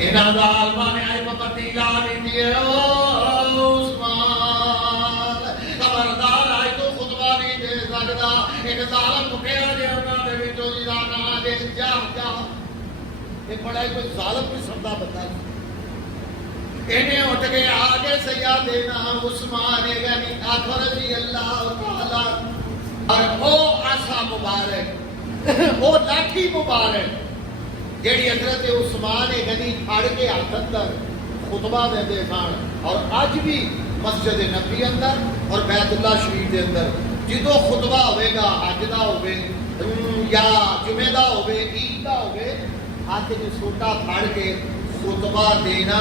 انہاں ظالماں نے آئی پتی لا دیتی ہے عثمان خبردار آئی تو خطبہ نہیں دے سکتا ایک ظالم مکیا دے انہاں دے وچوں جدا نہ دے جا جا یہ بڑا کوئی ظالم قسم دا بندہ انہیں اٹھ کے آگے سیدنا عثمان غنی آخر رضی اللہ تعالی اور وہ عصا مبارک وہ لاٹھی مبارک جیڑی حضرت عثمان غنی پھڑ کے ہاتھ اندر خطبہ دے سن اور اج بھی مسجد نبی اندر اور بیت اللہ شریف دے اندر جدو خطبہ ہوئے گا حج دا ہوئے یا جمعہ دا ہوئے عید دا ہوئے ہاتھ میں سوٹا پھڑ کے خطبہ دینا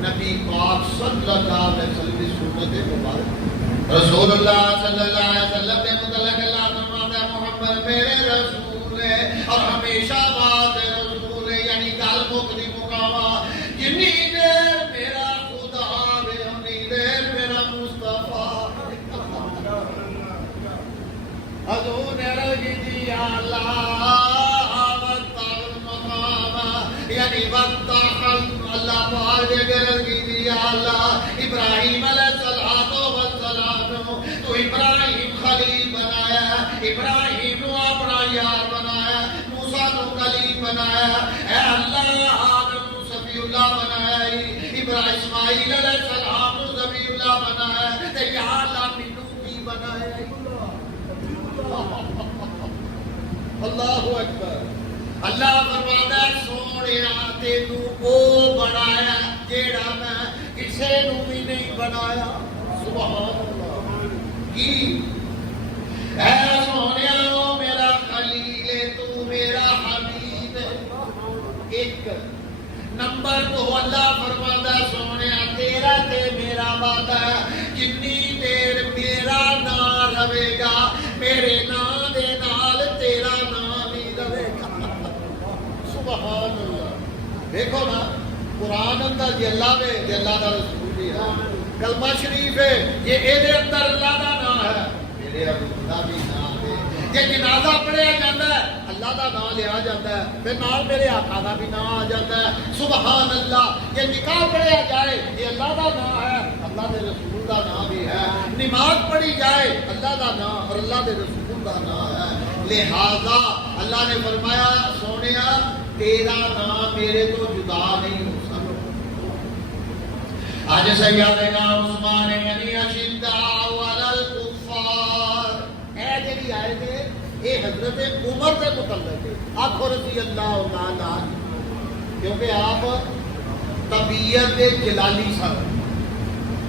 نبی پاک صلی اللہ علیہ وسلم کی سنت مبارک رسول اللہ صلی اللہ علیہ وسلم نے متعلق اللہ فرماتا ہے محمد میرے رسول ہے اور ہمیشہ بات رسول ہے یعنی گل مکدی مقاما جنی دیر میرا خدا ہے انی دیر میرا مصطفیٰ حضور رضی جی اللہ یعنی وقت اللہ پاک گرل کی دیا اللہ ابراہیم علیہ السلام تو ابراہیم خلیل بنایا ابراہیم کو اپنا یار بنایا موسیٰ کو کلیم بنایا اے اللہ آدم کو صفی اللہ بنایا ابراہیم اسماعیل علیہ السلام کو صفی اللہ بنایا تے یا اللہ منو کی بنایا اللہ اکبر اللہ فرماتا ہے سونیا تینوں او بنایا جیڑا میں کسے نو بھی نہیں بنایا سبحان اللہ کی اے سونیا او میرا خلیل ہے تو میرا حبیب ہے ایک نمبر تو اللہ فرماتا ہے سونیا تیرا تے میرا وعدہ ہے جتنی دیر میرا نام رہے گا میرے نام دے نال تیرا نام ہی رہے گا سبحان اللہ دیکھو نا قرآن اندر یہ اللہ میں یہ اللہ دا رسول بھی ہے کلمہ شریف ہے یہ اے اندر اللہ دا نام ہے میرے اللہ بھی نام ہے یہ جنازہ پڑھیا جاتا ہے اللہ دا نام لیا جاتا ہے پھر نام میرے آقا دا بھی نام آ جاتا ہے سبحان اللہ یہ نکاح پڑھیا جائے یہ اللہ دا نام ہے اللہ دے رسول دا نام بھی ہے نماز پڑھی جائے اللہ دا نام اور اللہ دے رسول دا نام ہے لہذا اللہ نے فرمایا سونیا تیرا نام میرے تو جدا نہیں ہو سکتا آج سیدنا عثمان غنی اشداء علی الکفار اے جڑی آئے تھے اے حضرت عمر سے متعلق ہے آخو رضی اللہ تعالیٰ کیونکہ آپ طبیعت جلالی سن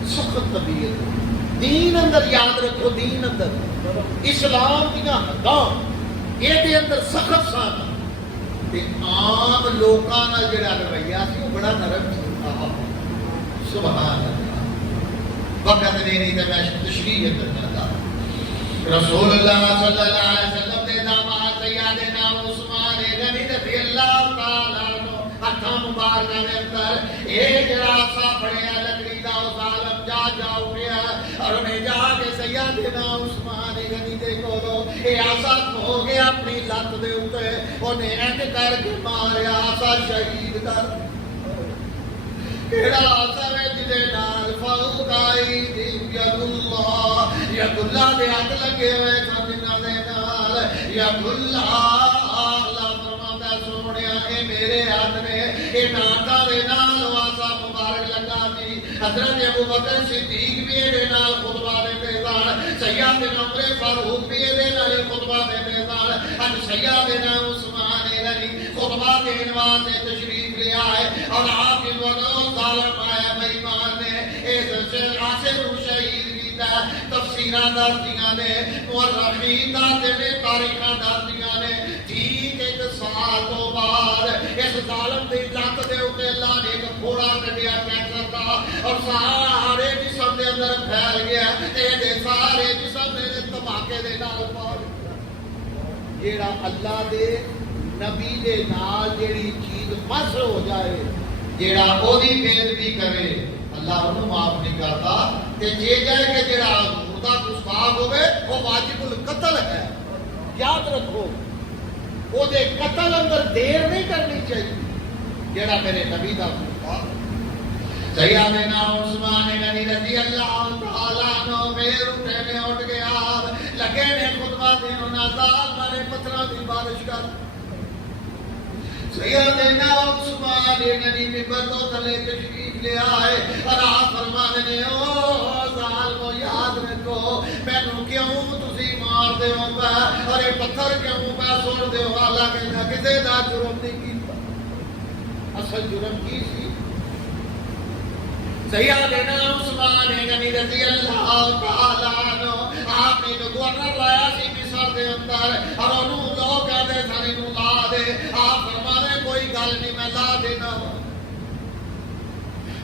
سخت طبیعت دین اندر یاد رکھو دین اندر اسلام دینا حداں یہ دے اندر سخت سن عام لوکاں نال جڑا رویہ سی وہ بڑا نرم سی سبحان اللہ وقت نہیں تے میں تشریح کرنا رسول اللہ صلی اللہ علیہ وسلم دے داماد سیدنا عثمان غنی رضی اللہ تعالی عنہ ہتھاں مبارکاں دے اندر اے جڑا سا پڑیا لکڑی دا او ظالم جا اٹھیا اور انہیں جا کے سیدنا عثمان غنی دے کولو اے آسا ہو گیا اپنی لت دے اوتے انہیں اینج کر کے ماریا آسا شہید کر کیڑا آسا ہے جدے نال فوق آئی ید اللہ دے ہاتھ لگے ہوئے سامنا دے نال ید اللہ اللہ فرماتا سونیا اے میرے ہاتھ میں اے ناکا دے نال آسا مبارک لگا سی حضرت ابوبکر صدیق بھی اے نال خطبہ دیتے سن سیدنا عمر فاروق بھی اے نال خطبہ دیتے سن اج سیدنا عثمان غنی خطبہ دینے واسطے تشریف لے آئے اور آپ کی ظالم آیا بے ایمان نے اس سے عاشق شہید کیتا تفسیراں دسدیاں نے مورخین دسدے نے تاریخاں دسدیاں نے ٹھیک ایک سال تو بعد اس ظالم دی لت دے اوتے اللہ نے ایک پھوڑا کڈیا کینسر دا اور سارے جسم دے اندر پھیل گیا تے دے سارے جسم دے دھماکے دے نال پاڑ جیڑا اللہ دے نبی دے نال جیڑی چیز مس ہو جائے جیڑا اودی بےدبی کرے اللہ انہوں معاف نہیں کرتا کہ جے جائے کہ جیڑا مردہ گستاخ ہوئے وہ واجب القتل ہے یاد رکھو وہ دے قتل اندر دیر نہیں کرنی چاہیے جڑا میرے نبی دا سیدنا عثمان غنی رضی اللہ تعالیٰ عنہ پھر اٹھے نے اٹھ گیا لگے نے خطبہ دین نازال مارے پتھروں دی بارش کر سیدنا عثمان غنی ممبر تو تلے تشریف لے آئے اور آپ فرمانے نے او ظالمو یاد رکھو مینوں کیوں تسی مار دے ہو اور یہ پتھر کیوں پہ سوڑ دے ہو اللہ کہنا کسے دا جرم نہیں کیتا اصل جرم کی سی سیدنا عثمان غنی رضی اللہ تعالیٰ عنہ آپ نے جو گورنر لایا سی مصر دے اندر اور انہوں لوگ کہتے سن انہوں لا دے آپ فرمانے کوئی گل نہیں میں لا دینا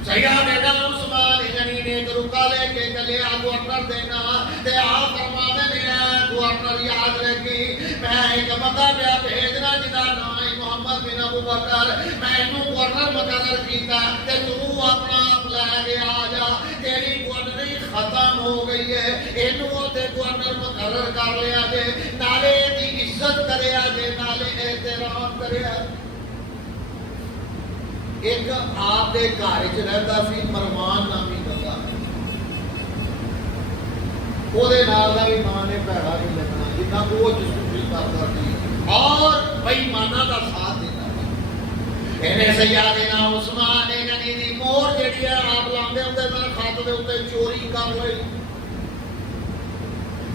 سیدنا عثمان غنی نے درکا لے کے چلے گورنر دینا تے آپ فرمانے نے گورنر یاد رکھی میں ایک بندہ پہ بھیجنا جدا نام محمد بن ابو بکر میں انہوں گورنر مقرر کیتا تے تو اپنا آپ لے گیا آجا تیری گورنری ختم ہو گئی ہے انہوں تے گورنر مقرر کر لیا جے نالے دی عزت کرے آجے نالے احترام کرے آجے ایک آپ دے گھر رہتا سی مروان نامی بندہ وہ دے نال دا بھی ماں نے پیڑا نہیں لگنا جتنا وہ جسوسی کرتا سی اور بھائی مانا دا ساتھ دیتا سی انہیں سیدنا عثمان غنی دی مور جڑی ہے آپ لاندے ہوندے سن خط دے اوتے چوری کر لئی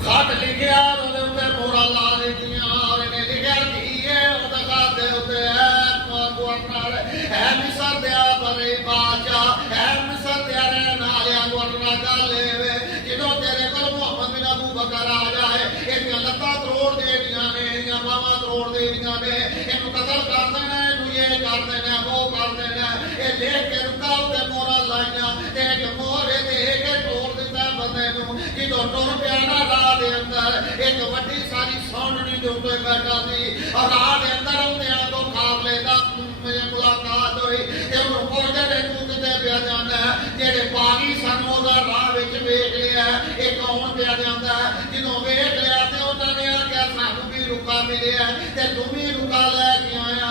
خط لکھیا اور دے اوتے مورا لا دیتیاں اور انہیں لکھیا کی ہے او دے خط دے اوتے گورنر اے مصر دیا بڑے بادشاہ اے مصر دیا رہن والیا گورنر گل لے جدوں تیرے کول محمد بن ابو بکر آ جائے یہ لتاں توڑ دینیاں نے یہ باواں توڑ دینیاں نے اینوں قتل کر دینا اینوں یہ کر دینا وہ کر دینا یہ لے کے رکا تے مورا لائیاں تے ایک مورے دے کے توڑ دتا بندے نوں جدوں ٹر پیا نا راہ دے اندر ایک وڈی ساری سونڑنی دے اوتے بیٹھا سی اور راہ دے اندر اوندیاں تو قافلے دا مجھے ملاقات ہوئی تے انہوں پہنچے دے تو کتے پیا جانا ہے جیڑے باغی سن وہ راہ وچ ویکھ لیا ایک کون پیا جانا ہے جدوں ویکھ لیا تے انہوں نے آخیا سانوں بھی رکا ملیا تے تم بھی رکا لے کے آیا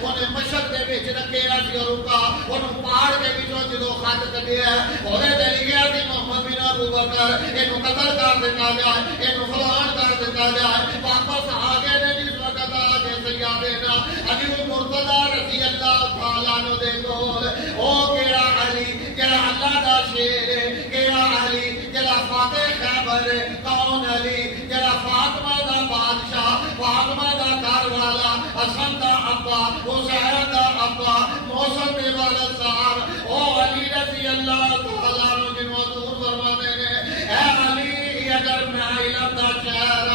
انہیں مشرق دے وچ رکھیا سی رکا انہوں پہاڑ کے وچوں جدوں خط کڈیا اودے تے لکھیا سی محمد بن ابو بکر اینوں قتل کر دتا جائے اینوں فلان کر دتا جائے واپس آ گئے نے جس وقت آ کے سیدنا علی المرتضی رضی اللہ تعالیٰ عنہ دے کول او کیڑا علی جڑا اللہ دا شیر ہے کیڑا علی جڑا فاتح خیبر ہے کون علی جڑا فاطمہ دا بادشاہ فاطمہ دا گھر والا حسن دا ابا حسین دا ابا موسم دے والا صاحب او علی رضی اللہ تعالیٰ عنہ جن حضور فرمانے نے اے علی اگر میں علم دا شہر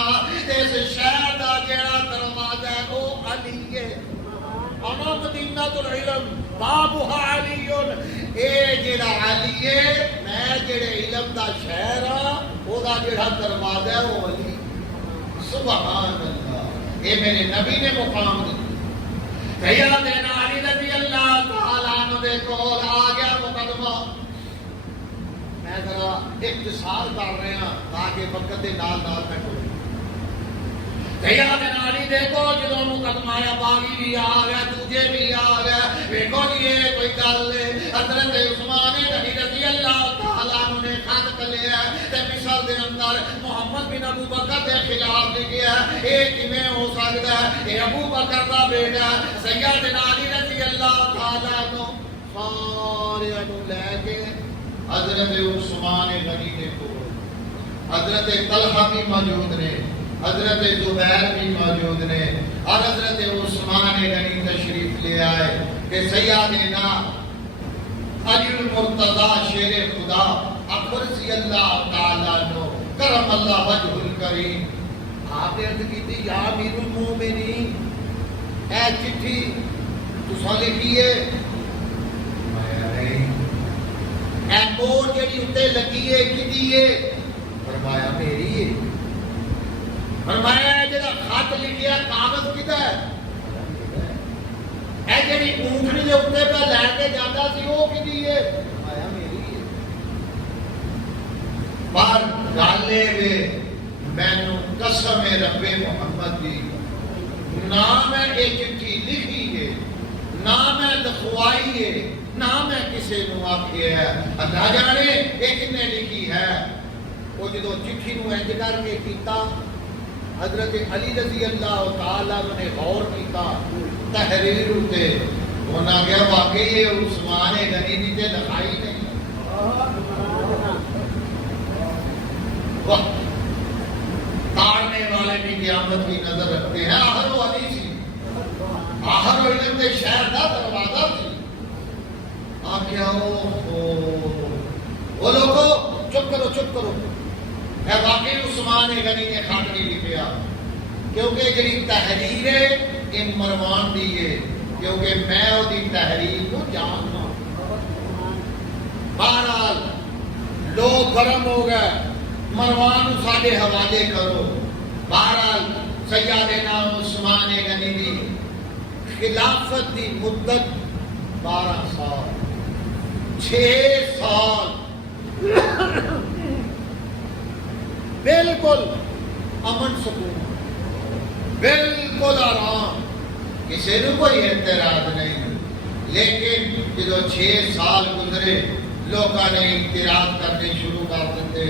تے اس شہر دا جڑا دروازہ ہے او علی ہے اما مدینہ العلم بابها علی اے جڑا علی ہے میں جڑے علم دا شہر ہاں او دا جڑا دروازہ ہے او علی سبحان اللہ اے میرے نبی نے مقام دیا سیدنا علی رضی اللہ تعالیٰ عنہ دے کول آ گیا مقدمہ میں ذرا اختصار کر رہے ہیں تاکہ وقت دے نال نال میں ٹورے سیدنا علی دیکھو جدوں مقدمہ آیا باغی بھی آ گیا دوجے بھی آ گیا ویکھو جی یہ کوئی گل ہے حضرت عثمان غنی رضی اللہ تعالیٰ عنہ نے خط کلیا تے مصر دے اندر محمد بن ابو بکر دے خلاف لکھیا اے کیویں ہو سکدا ہے اے ابو بکر دا بیٹا سیدنا علی رضی اللہ تعالیٰ عنہ سارے نوں لے کے حضرت عثمان غنی دے کول حضرت طلحہ بھی موجود نے حضرت زبیر بھی موجود نے اور حضرت عثمان غنی تشریف لے آئے کہ سیدنا علی المرتضی شیر خدا اکبر سی اللہ تعالیٰ عنہ کرم اللہ وجہ الکریم آپ نے عرض کی تھی یا امیر المومنین اے چٹھی تساں لکھیے اے مور جڑی اتے لگی ہے کدی ہے فرمایا میری ہے فرمایا جڑا خط لکھیا کاغذ کدا ہے اے جڑی اونٹنی دے اوتے پہ لے کے جاندا سی او کدی ہے فرمایا میری ہے پر گل اے مینوں قسم رب محمد دی نہ میں ایک چٹھی لکھی ہے نہ میں پوائی ہے نہ میں کسی نو آکھے ہے اللہ جانے یہ کنے لکھی ہے وہ جدو چٹھی نو انج کر کے کیتا حضرت علی رضی اللہ تعالیٰ نے غور کیتا تحریر ہوتے ہونا گیا واقعی یہ عثمان غنی دی تے لکھائی نہیں وقت تارنے والے بھی قیامت کی نظر رکھتے ہیں آخر وہ علی سی آخر وہ علم دے شہر دا دروازہ سی آکھیا وہ لوگو چپ کرو اے واقعی عثمان غنی نے خط نہیں لکھیا کیونکہ جڑی تحریر ہے یہ مروان دی ہے کیونکہ میں وہ دی تحریر کو جاننا بہرحال لوگ گرم ہو گئے مروان ساڈے حوالے کرو بہرحال سیدنا عثمان غنی دی خلافت دی مدت 12 سال 6 سال بالکل امن سکون بالکل آرام کسی نے کوئی اعتراض نہیں لیکن جدو 6 سال گزرے لوگوں نے اعتراض کرنے شروع کر دیتے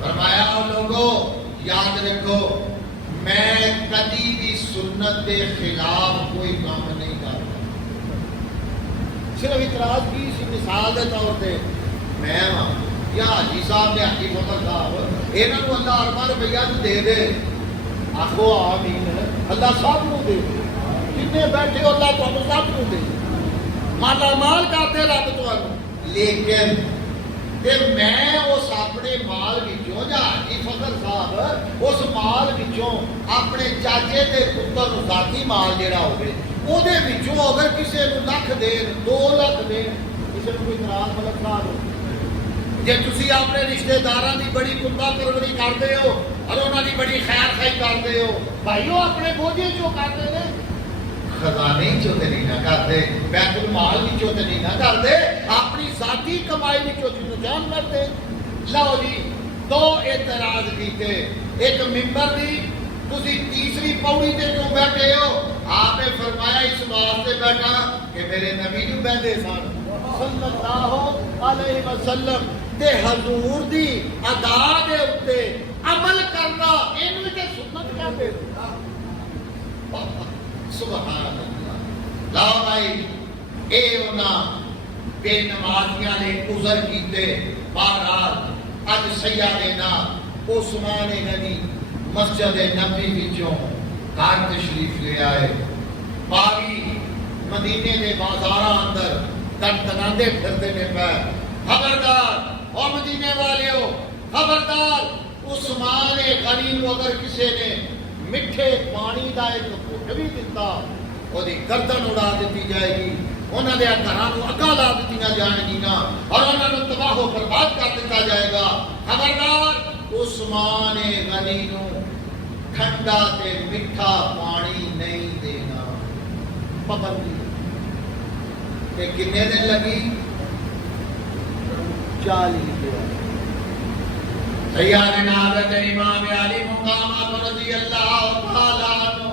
فرمایا لوگوں یاد رکھو میں کبھی بھی سنت کے خلاف کوئی کام نہیں کرتا صرف اعتراض کی سی مثال کے طور پہ میں یا حاجی صاحب نے حاجی فخر صاحب انہوں کو اللہ ارباں روپیہ دے دے آخو آمین اللہ سب کو دے جتنے بیٹھے ہو اللہ تمہیں سب کو دے مالا مال کرتے رب تمہیں لیکن میں اس اپنے مال وچوں یا حاجی فخر صاحب اس مال وچوں اپنے چاچے دے پتر نوں ذاتی مال جڑا ہوے او دے وچوں اگر کسے نوں لکھ دین 2 لاکھ دین کسے نوں کوئی اعتراض ملک نہ ہو جے تسی اپنے رشتہ داراں دی بڑی کتا پروری کردے ہو اور انہاں دی بڑی خیر خائی کردے ہو بھائیو اپنے بوجھے چوں کردے نے خزانے چوں تے نہیں نہ کردے بیت المال وچوں تے نہیں نہ کردے اپنی ذاتی کمائی وچوں تے جان کرتے لو جی 2 اعتراض کیتے ایک ممبر دی تسی تیسری پوڑی تے کیوں بیٹھے ہو آپ نے فرمایا اس واسطے بیٹھا کہ میرے نبی جو بیٹھے سن صلی اللہ علیہ وسلم تے حضور دی ادا دے اوتے عمل کرنا اینو تے سنت کہندے سبحان اللہ لا بھائی اے انہاں بے نمازیاں نے عذر کیتے بہرحال اج سیدنا عثمان غنی مسجد نبی وچوں گھر تشریف لے آئے باغی مدینے دے بازاراں اندر تنتناندے پھردے نے پہ خبردار او مدینے والیو خبردار عثمان غنی کو اگر کسی نے میٹھے پانی دا ایک گھٹ بھی دتا وہ دی گردن اڑا دیتی جائے گی انہاں دے گھراں نوں اگاں لا دتیاں جان گیاں اور انہاں نوں تباہ و برباد کر دتا جائے گا خبردار عثمان غنی نوں ٹھنڈا تے میٹھا پانی نہیں دینا پابندی کہ کتنے دن لگی 40 دن سیدنا حضرت امام علی مقام رضی اللہ تعالیٰ عنہ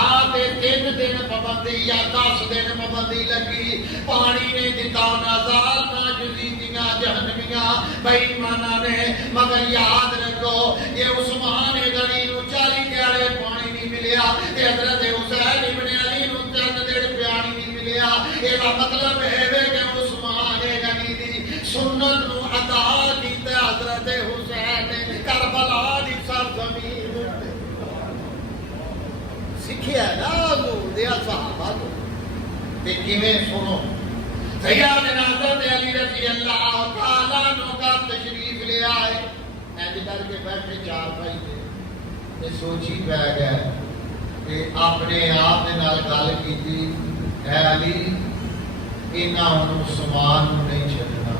آپ 3 دن پابندی یا 10 دن پابندی لگی پانی نے دیتا نازال نہ جزیتیاں جہنمیاں بے ایماناں نے مگر یاد رکھو یہ عثمان غنی نوں 40 دیہڑے پانی نہیں ملیا تے حضرت حسین ابن علی نوں 3 دن پانی نہیں ملیا یہ مطلب ہے کہ عثمان غنی دی سنت نو ادا کیتا حضرت حسین کربلا دی سرزمین سکھیا نا حضور دے صحابہ تو تے کیویں سنو سیدنا حضرت علی رضی اللہ تعالیٰ عنہ کا تشریف لے آئے اینج کر کے بیٹھے 4 بھائی تے سوچی پہ گئے کہ اپنے آپ دے نال گل کیتی اے علی انہاں نوں عثمان نوں نہیں چھڈنا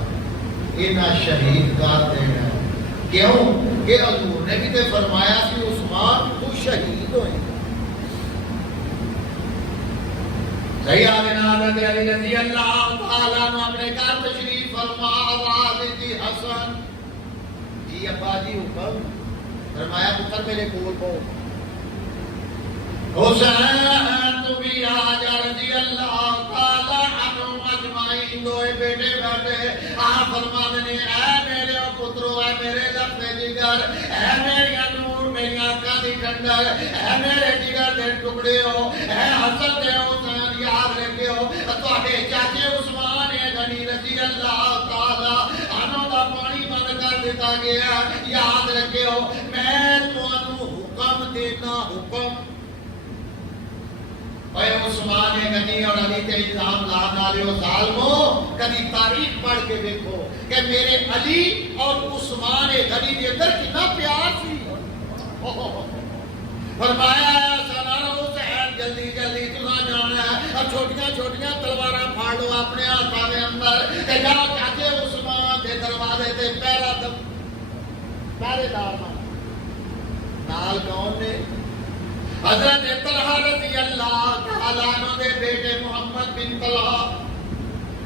انہاں شہید کر دینا کیوں کہ حضور نے بھی تے فرمایا کہ عثمان تو شہید ہوئے سیدنا حضرت علی رضی اللہ تعالیٰ عنہ اپنے گھر تشریف فرما آواز دی حسن جی ابا جی حکم فرمایا پتر میرے کول پو حسین تو بھی آ جا رضی اللہ تعالیٰ آپ فرماتے ہیں اے میرے پترو اے میرے لفظ جگر اے میری نور میری آنکھاں دی ٹھنڈک اے میرے جگر دے ٹکڑے ہو اے حسن دے حسین یاد رکھو تواڈے چاچے عثمان غنی رضی اللہ تعالی عنہ دا پانی بند کر دیتا گیا یاد رکھو میں تانوں حکم دینا حکم اے عثمان غنی اور علی تے الزام لا ڈالو ظالمو کبھی تاریخ پڑھ کے دیکھو کہ میرے علی اور عثمان غنی کے اندر کتنا پیار سی فرمایا سلام حسین جلدی جلدی تساں جانا ہے اور چھوٹیاں چھوٹیاں تلواراں پھاڑ لو اپنے ہاتھاں دے اندر کہ جا چاچے عثمان دے دروازے تے پہرا پہرے دار نال کون نے حضرت طلحہ رضی اللہ تعالیٰ عنہ دے بیٹے محمد بن طلحہ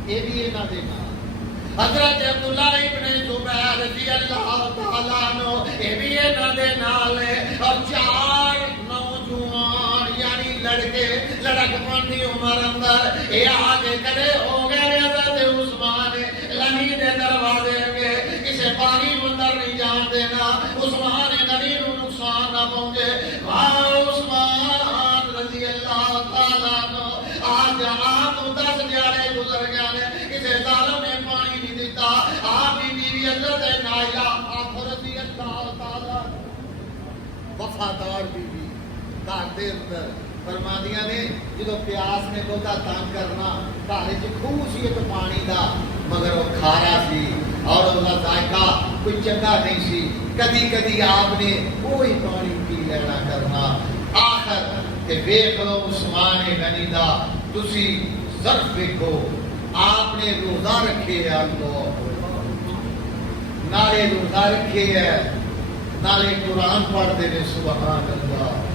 یہ بھی انہاں دے نال حضرت عبداللہ ابن زبیر رضی اللہ تعالیٰ عنہ یہ بھی انہاں دے نال اور 4 نوجوان یعنی لڑکے لڑک پڑی عمر اندر یہ آگے کھڑے ہو گئے حضرت عثمان غنی دے دروازے کے کسے پانی اندر نہیں جان دینا عثمان غنی نو نقصان نہ پہنچے عثمان رضی اللہ تعالیٰ عنہ آج آپ 10 دیہڑے گزر گئے نے کسے ظالم نے پانی نہیں دیتا آپ کی بیوی حضرت نائلہ آپ رضی اللہ تعالیٰ وفادار بیوی گھر دے اندر فرمادیاں نے جدو پیاس نے بہتا تنگ کرنا گھر وچ خوہ سی ایک پانی دا مگر وہ کھارا سی اور اس کا ذائقہ کوئی چنگا نہیں سی کدی کدی آپ نے وہی پانی پی لینا کرنا آخر کہ ویکھ لو عثمان غنی دا تسی ظرف ویکھو آپ نے روزہ رکھے ہے اللہ نالے روزہ رکھے ہے نالے قرآن پڑھتے ہیں سبحان اللہ